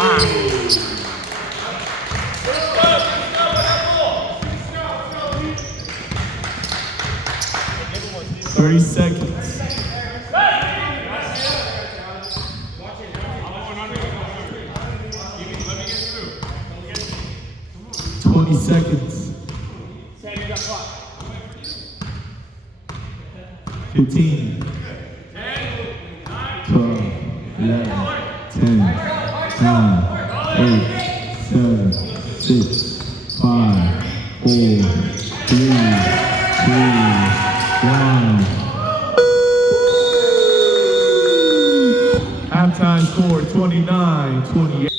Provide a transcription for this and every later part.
Wow. 30 seconds. 20 seconds. 15. 12. 11. 10. 9. 8. 7. 6. 5. 4. 3. 2. 1. Halftime score 29-28.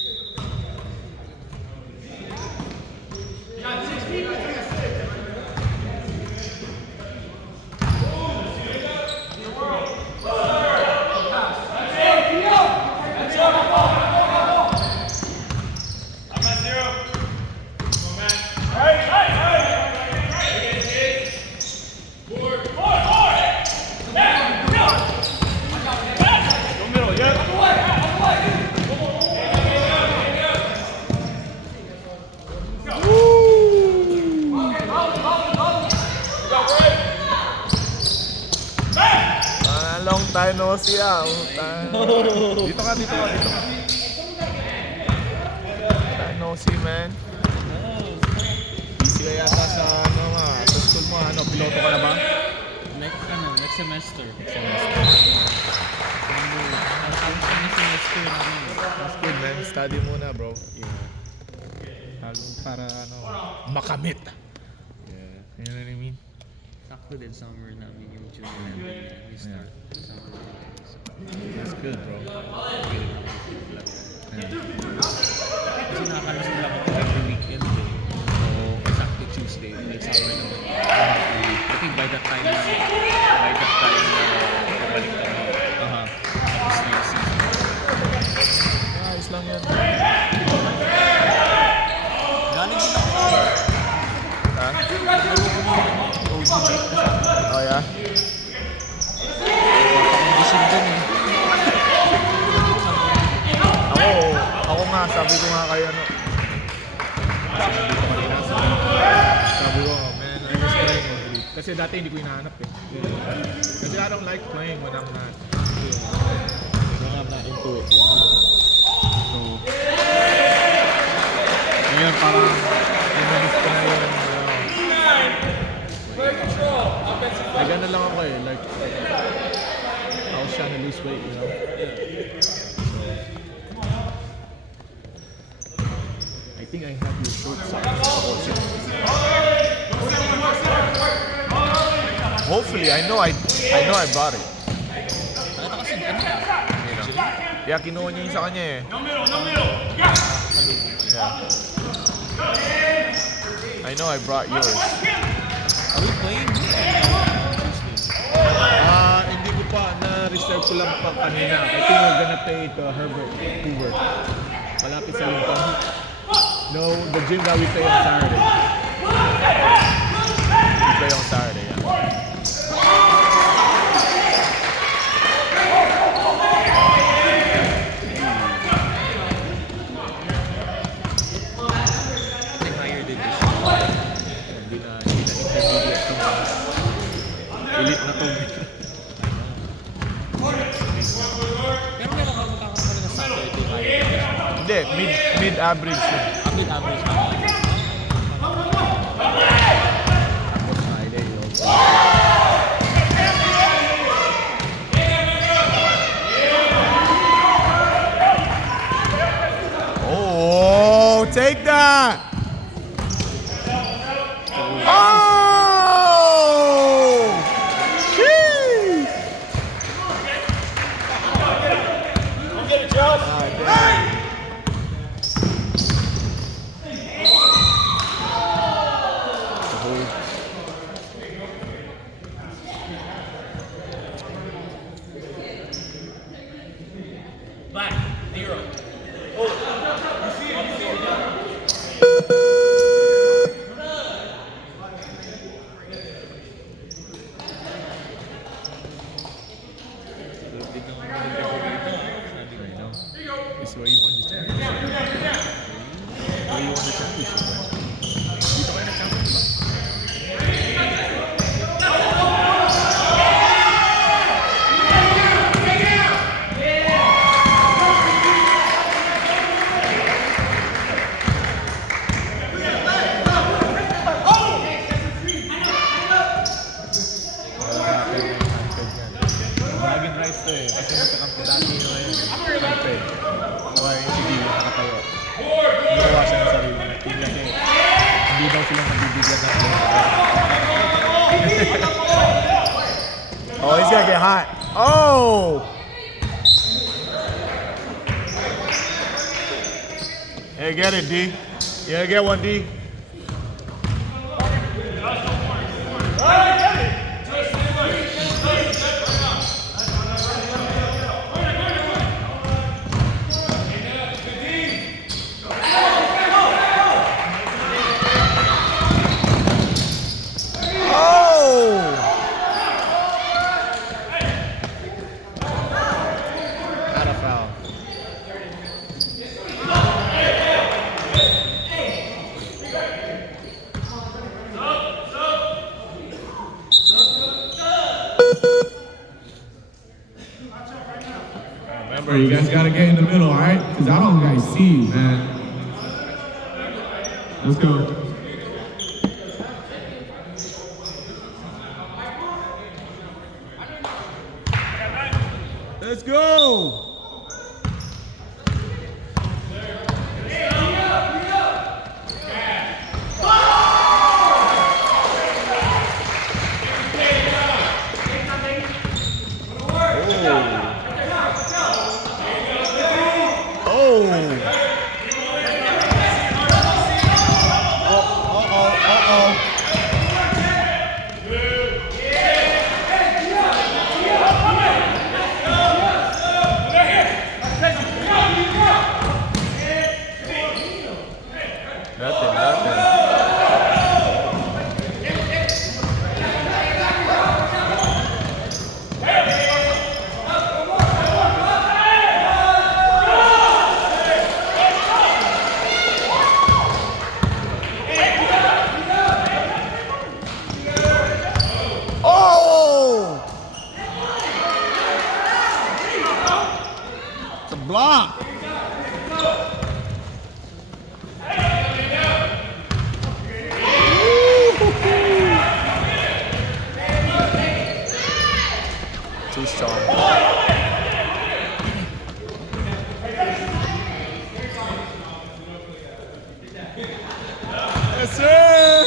Long time no see ah. Dito ka. Time no see, man. Busy ka yata sa sa school mo, piloto ka na ba? Next semester. That's good, man. Study muna, bro. Yeah. Para Makamit. Yeah. You know what I mean? Sakto din summer namin yung junior level. We start summer. That's good, bro. Kasi nakakalusog lang ako every weekend eh. So, exactly Tuesday, like summer naman. I think by that time pabalik kami. Tapos na yung season. Ayos lang yan. Galing din ako sa Ha? OGB. Oh, yeah? Papakondisyon din eh. Ako nga, sabi ko nga kayo sabi ko, man, I was playing with. Kasi dati hindi ko hinahanap eh. Kasi I don't like playing when I'm not Into it. So, ngayon parang inalis ko na yun. Like ano lang ako eh, like I was trying to lose weight, you know? I think I have your short size. Hopefully, I know I brought it. nakita kasi Yeah, kinuha niya yung sa kanya eh. Yeah. I know I brought yours. Are we playing? Hindi ko pa, na-reserve ko lang pa kanina. I think we're gonna pay to Herbert Hoover. Malapit sa Lincoln. No, the gym that we play on Saturday. We play on Saturday, yeah. Elite na to. Pero meron ka magkakaroon pa rin na Saturday higher. Hindi, mid-average yun. Mid-average na. Tapos Friday yun. Oh, take that! he's gonna get hot. Oh! Hey, get it, D. Yeah, get one, D. Remember, you guys gotta get in the middle, alright? Because I don't guys see you, man. Let's go. Let's go! Block. Too strong. Yes, sir.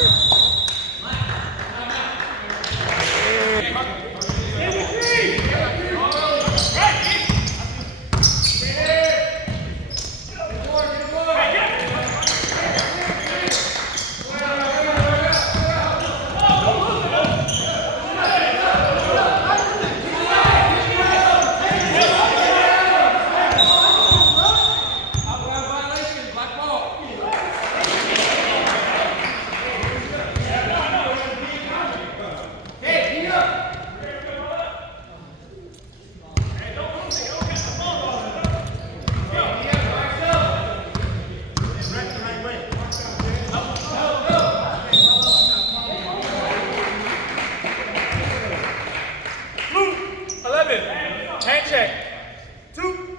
Hand check. 2.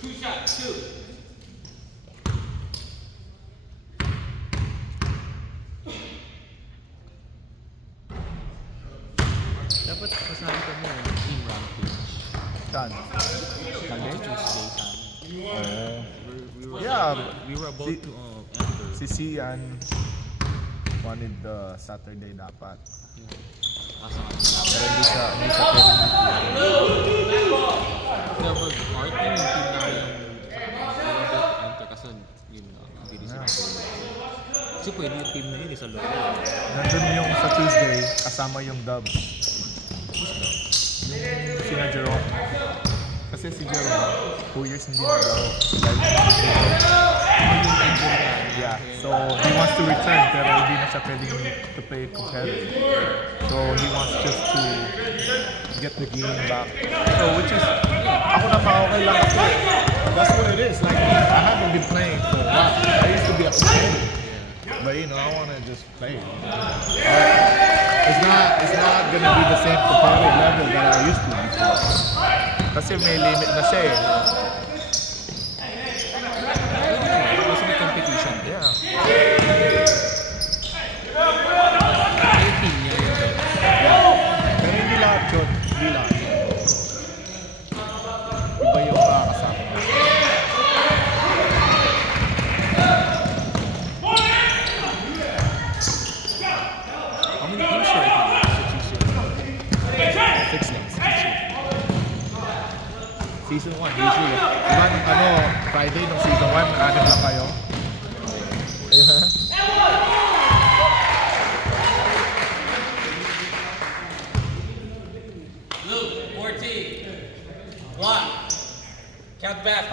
Two shots, 2. Dapat kasali ka mo ng team rampage. Done. Monday, Tuesday sana. Yeah, We were about si- to enter. Si Sian wanted the Saturday dapat. Kaso nga Pero hindi siya pwede. never art yung team namin yung about to enter kasi yun nga, hindi rin sila pwede. Kasi pwede yung team na yun sa loob. Nandun yung sa Tuesday, kasama yung Dubs. Yung sina Jerome. Kasi si Jerome, 2 years hindi nag-go. Yeah, so he wants to return pero hindi na siya pwedeng to play competitive. So he wants just to get the game back. So which is, ako na okay lang ako. That's what it is. Like, I haven't been playing for a while. I used to be a competitor. But you know, I want to just play. It's not gonna be the same competitive level that I used to before. Kasi may limit na siya eh. Kasi may competition. Yeah. Yung team niya yun. Pero hindi lahat yun. Hindi lahat. Iba yung mga kasama.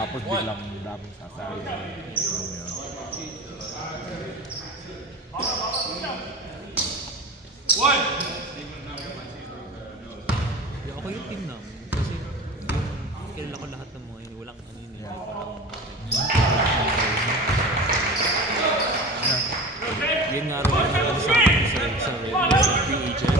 Tapos biglang daming sasali. Hindi, ako yung team namin. Kasi yung kilala ko lahat ng mga yun. Walang ano yun. Yan nga rin yung ano sa akin sa free agents.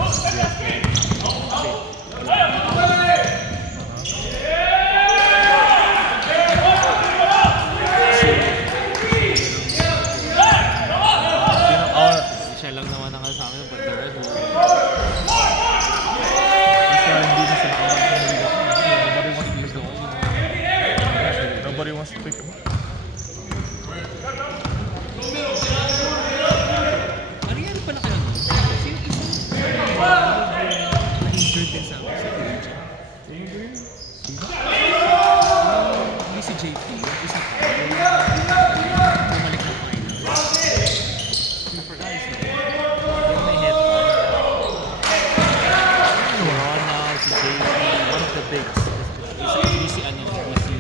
Kasi siya lang naman ang sa akin, but the rest Basta hindi na sila nobody wants to pick him up. nangyari pala kayo nun? Kasi yung isa na-injured din sa akin sa free agent. Hindi si JP, yung isa pa. Bumalik na finals. I forgot his name. Yung may headband. Ronald, si JP, one of the bigs. Hindi si ano, hindi si...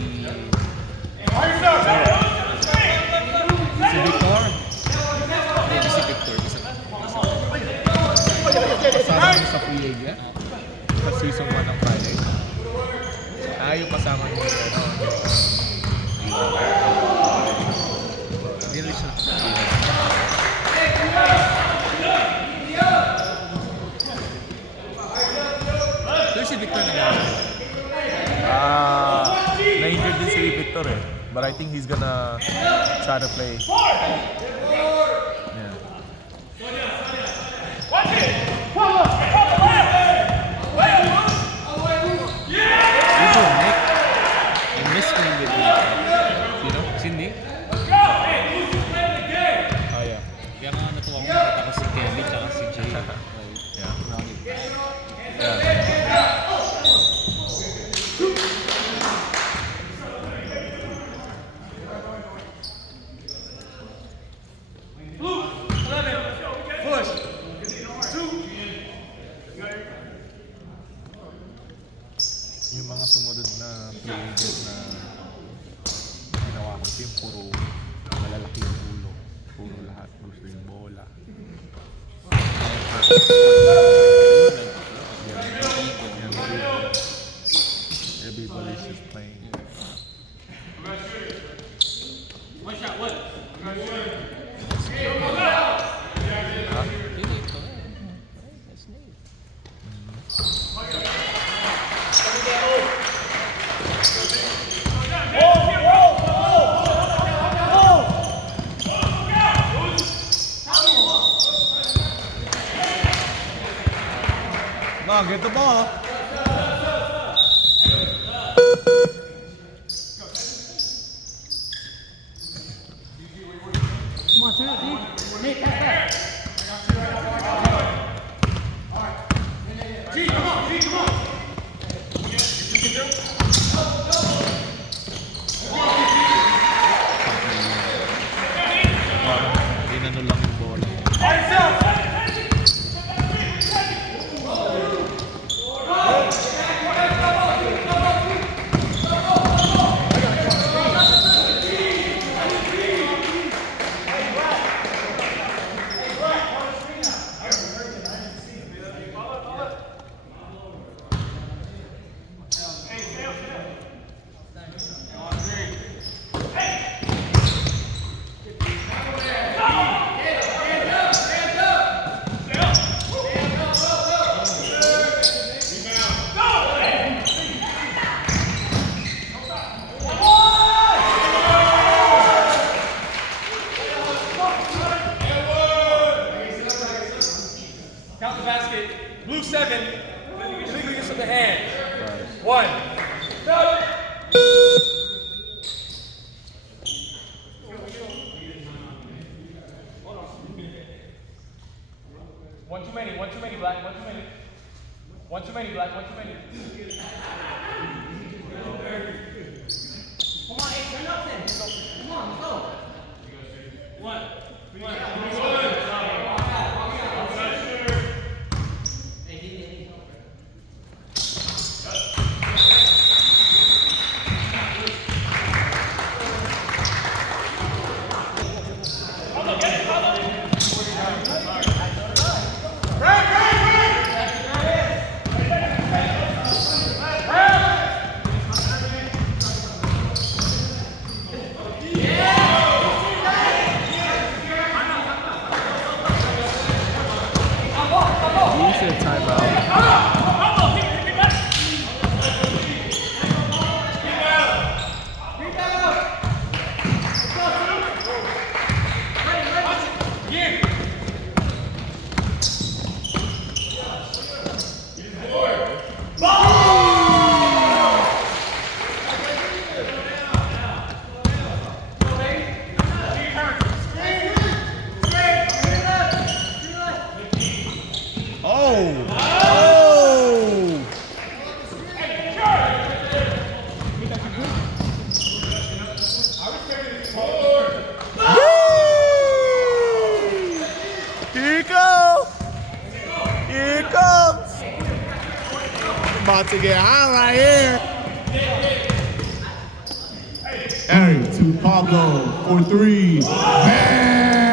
Si Victor, Hindi si Victor. Isa kasama niya sa free agent. Sa season 1 ng Friday. Yung kasama niya ano. Hindi rin siya. Pero si Victor nag-aaral. Na-injured din si Victor eh. But I think he's gonna try to play. Yeah. You know, Nick, I miss playing with Nick. Sino? Si Nick? Oh yeah. Kaya nga natuwa ko makita ko si Kevin at si Jay. Yeah. Running back. Yeah. Push. 2. Yung mga sumunod na free agent na ginawa ko team, puro malalaki yung ulo. Puro lahat gusto yung bola. Everybody's just playing. One shot, what? Yun ito. That's Nick. Ma, get the ball. Ginano lang yung bola. Count the basket. Blue 7. Illegal use of the hand. 1. One too many, black, one too many. One too many, black, one too many. Come on, 8, turn up then. Come on, go. One. foul. Oh! Oh! Woo! Here it goes! Here it comes! About to get hot right here. Eric to Pablo for three. Bang!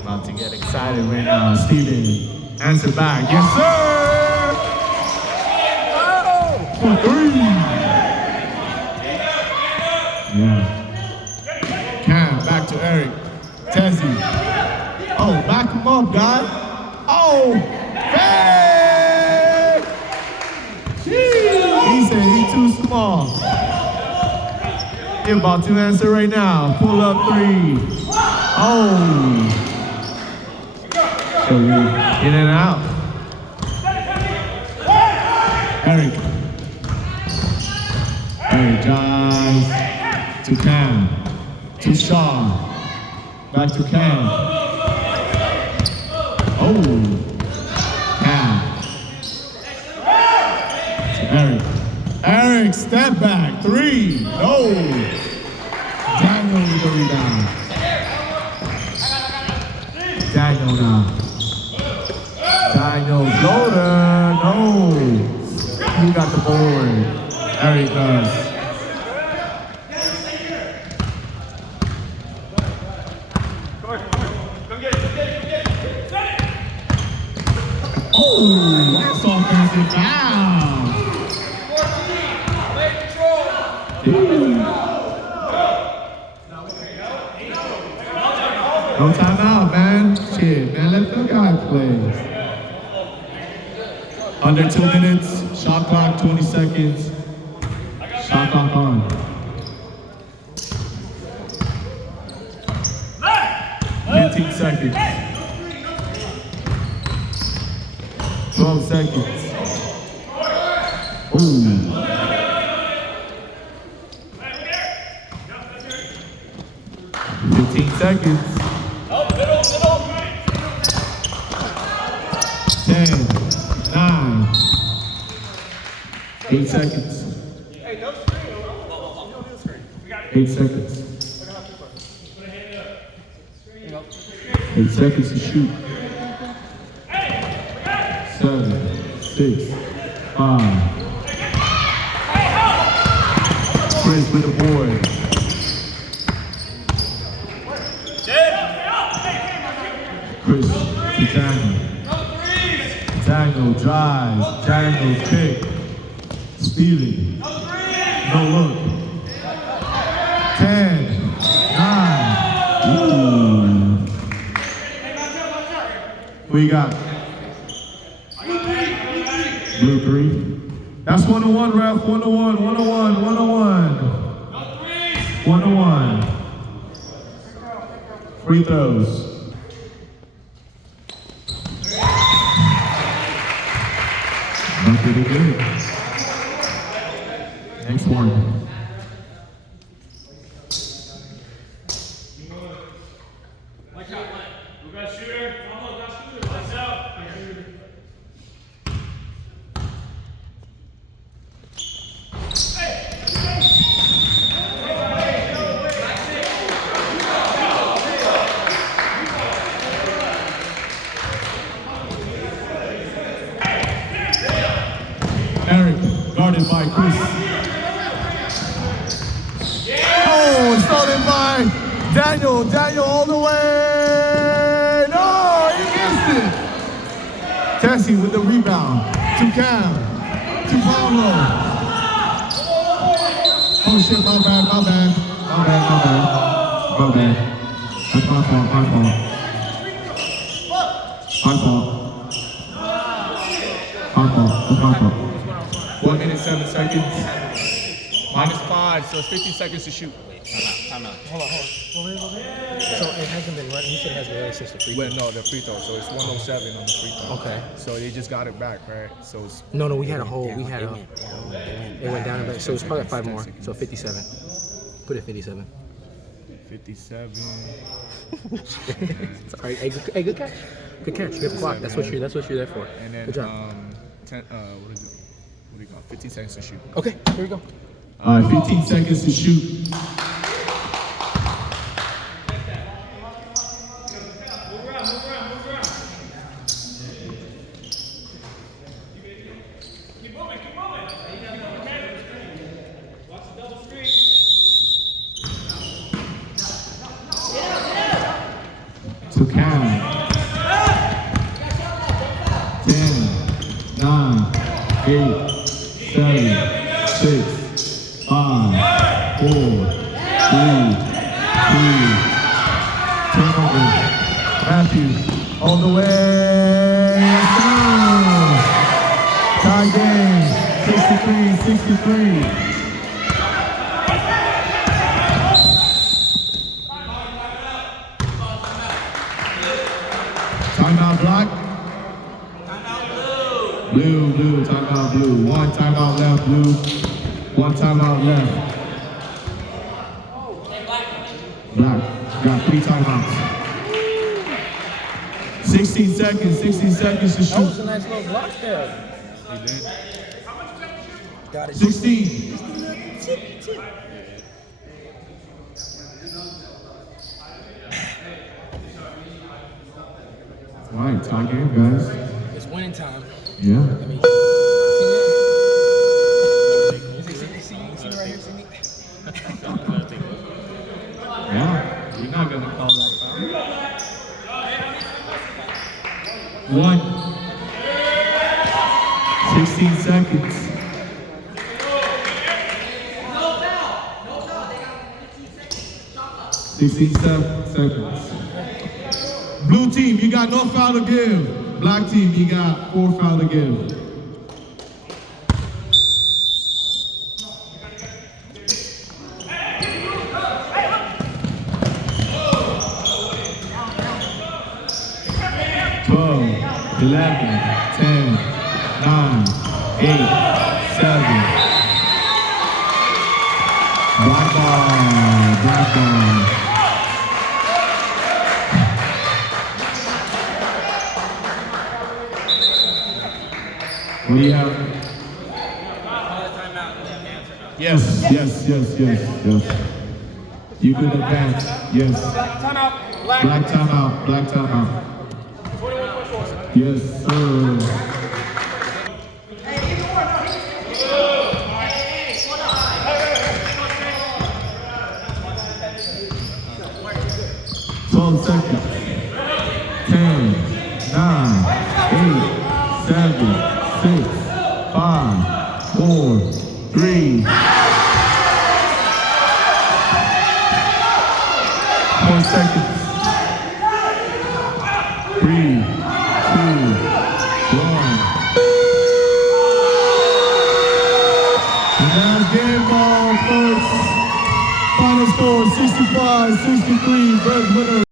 About to get excited right now. Steven, answer back. Yes, sir! For three. Yeah. Cam, back to Eric. Tezzy. Oh, back him up, guy. Oh, fake! He said he too small. He about to answer right now. Pull up three. Oh. So in and out. Eric. Eric drives to Cam. To Shaw. Back to Cam. Oh. Cam. To Eric. Eric, step back. Three. No. Daniel with the rebound. Daniel now. Daniel floater. No. Who got the board? Eric does. Oh, that's offensive foul. No timeout, man. Shit, man, let the guy play. Under 2 minutes, shot clock 20 seconds. Shot clock on. 15 seconds. 12 seconds. Ooh. 15 seconds. 10, 9, 8 seconds. 8 seconds. 8 seconds to shoot. 7, 6, 5. Chris with the board. Chris to Daniel. Daniel drives. Daniel kick. Stealing. No look. 10, 9. Ooh. Who you got? Blue 3. That's 1-1, ref. 1-1, 1-1, 1-1. 1-1. Free throws. Not pretty good. Next one. Eric, guarded by Chris. Oh, stolen by Daniel. Daniel all the way. No, he missed it. Tessie with the rebound. To Cam. To Pablo. Oh shit, my bad, my bad. My bad. That's my fault. My fault. That's my fault. 1 minute 7 seconds. -5, so it's 15 seconds to shoot. Time out. So it hasn't been running. He said it hasn't been running since the free throw. Well, no, the free throw. So it's 107 on the free throw. Okay. So they just got it back, right? So it's No, we had a whole. We had a. It went down a bit. So it's probably 5 more. So 57. Put it 57. 57. Sorry. Hey, good catch. Good catch. Good clock. That's what you're there for. And then Good job. 10. What is it? What do you call it? 15 seconds to shoot. Okay. Here we go. All right, 15 seconds to shoot. To count. 10, 9, 8, 7, 6, 5, 4, 3, 2, turnover. Matthew, all the way down. Tie game, 63. Timeout block. Blue, timeout blue. 1 timeout left, blue. 1 timeout left. Black, got 3 timeouts. 16 seconds to That was shoot. a nice little block there. You did? Got it. 16. All right, tie game, guys. It's winning time. Yeah. I mean, see me right here, see me. Yeah. You're not gonna call that foul. 1. 16 seconds. No foul. 16 seconds. Blue team, you got no foul to give. Black team, you got 4 foul to give. Twelve, 11, 10, 9, 8, 7. Black ball. What do you have? Yes. You could advance. Yes. Timeout. Black. Black timeout. Yes, sir. Seconds. 10, 9, 8, 7, 6, 5, 4, 3. 4 seconds. 3, 2, 1. Last game ball, folks. Final score 65-63. Birds winner.